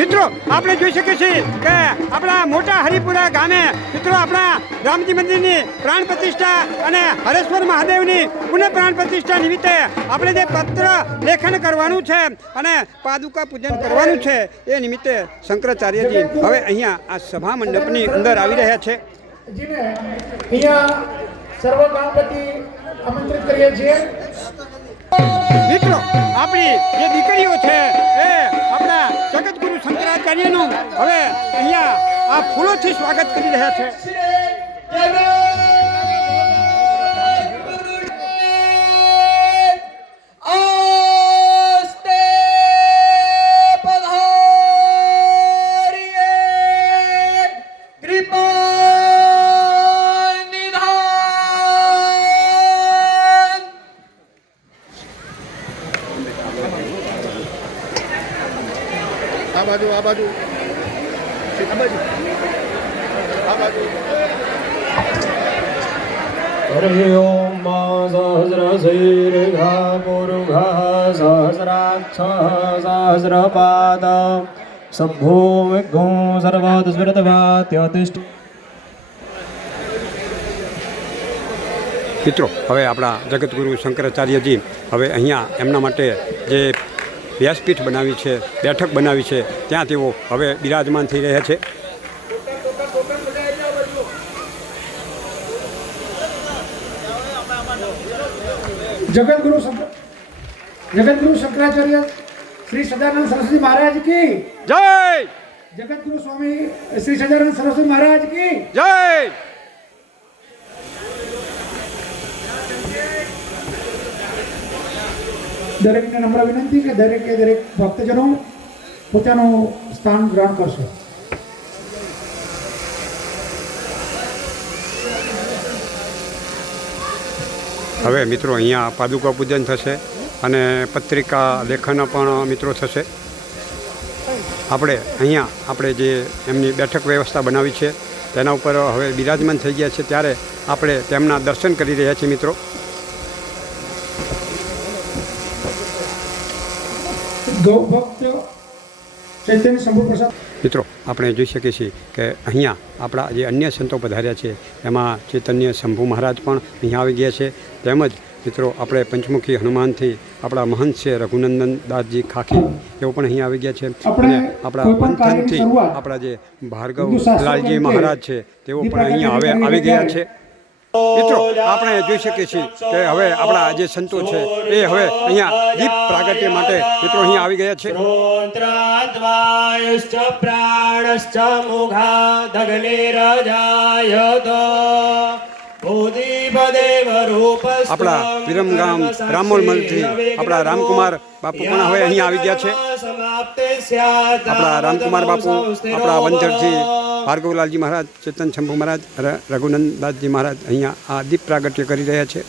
મિત્રો આપણે જોઈ શકીએ છીએ કે આપણા મોટા હરિપુરા ગામે મિત્રો આપણા રામજી મંદિરની પ્રાણ પ્રતિષ્ઠા અને હરેશ્વર મહાદેવની પુનઃ પ્રાણ પ્રતિષ્ઠા નિમિત્તે આપણે જે પત્ર લેખન કરવાનું છે અને પાદુકા પૂજન કરવાનું છે એ નિમિત્તે શંકરાચાર્યજી હવે અહીંયા આ સભા મંડપની અંદર આવી રહ્યા છે. સર્વ ગણપતિ આમંત્રિત કરીએ છીએ. મિત્રો આપણી જે દીકરીઓ છે શંકરાચાર્યનું હવે અહીંયા આ ફૂલોથી સ્વાગત કરી રહ્યા છે. આ બાજુ આ બાજુ આ બાજુ આ બાજુ हरि ओम सहस्रशीर्घा पुरुघः सहस्राक्षः सहस्रपाद शम्भो विघ्नो सर्वतस्मृतवात्यतिष्ठ મિત્રો હવે આપણા જગતગુરુ શંકરાચાર્યજી હવે અહીંયા એમના માટે જે વ્યાસપીઠ બનાવી છે બેઠક બનાવી છે ત્યાં તેઓ હવે બિરાજમાન થઈ રહ્યા છે. જગતગુરુ જગતગુરુ શંકરાચાર્ય શ્રી સદાનંદ સરસ્વતી મહારાજ કી? જય! જગતગુરુ સ્વામી શ્રી સદાનંદ સરસ્વતી મહારાજ કી? જય! દરેકને નમ્ર વિનંતી કે દરેકે દરેક ભક્તજનો પોતાનું સ્થાન ગ્રહણ કરશે. હવે મિત્રો, અહીંયા પાદુકા પૂજન થશે અને પત્રિકા લેખન પણ મિત્રો થશે. આપણે અહીંયા આપણે જે એમની બેઠક વ્યવસ્થા બનાવી છે, તેના ઉપર હવે બિરાજમાન થઈ ગયા છે, ત્યારે આપણે તેમના દર્શન કરી રહ્યા છીએ મિત્રો. ગૌ ચૈતન્ય શંભુ પ્રસાદ. મિત્રો આપણે જોઈ શકીએ છીએ કે અહીંયા આપણા જે અન્ય સંતો પધાર્યા છે એમાં ચૈતન્ય શંભુ મહારાજ પણ અહીંયા આવી ગયા છે. તેમજ મિત્રો આપણે પંચમુખી હનુમાનથી આપણા મહંત છે રઘુનંદન દાસજી ખાખી એઓ પણ અહીંયા આવી ગયા છે. અને આપણા પંથનથી આપણા જે ભાર્ગવ લાલજી મહારાજ છે તેઓ પણ અહીંયા હવે આવી ગયા છે. મિત્રો, આપણે જોઈ શકીએ છીએ કે હવે આપણા જે સંતો છે, એ હવે અહીંયા દીપ પ્રાગટ્ય માટે મિત્રો અહીંયા આવી ગયા છે. પ્રાણશ્ચ મુઘા દગને રજાય આપણા વિરમગામ રામોલમલથી આપણા રામકુમાર બાપુ પણ હવે અહીંયા આવી ગયા છે. આપણા રામકુમાર બાપુ આપણા વંચરજી ભાર્ગવલાલજી મહારાજ ચેતન શંભુ મહારાજ ર- રઘુનંદદાસજી મહારાજ અહીંયા આ દીપ પ્રાગટ્ય કરી રહ્યા છે.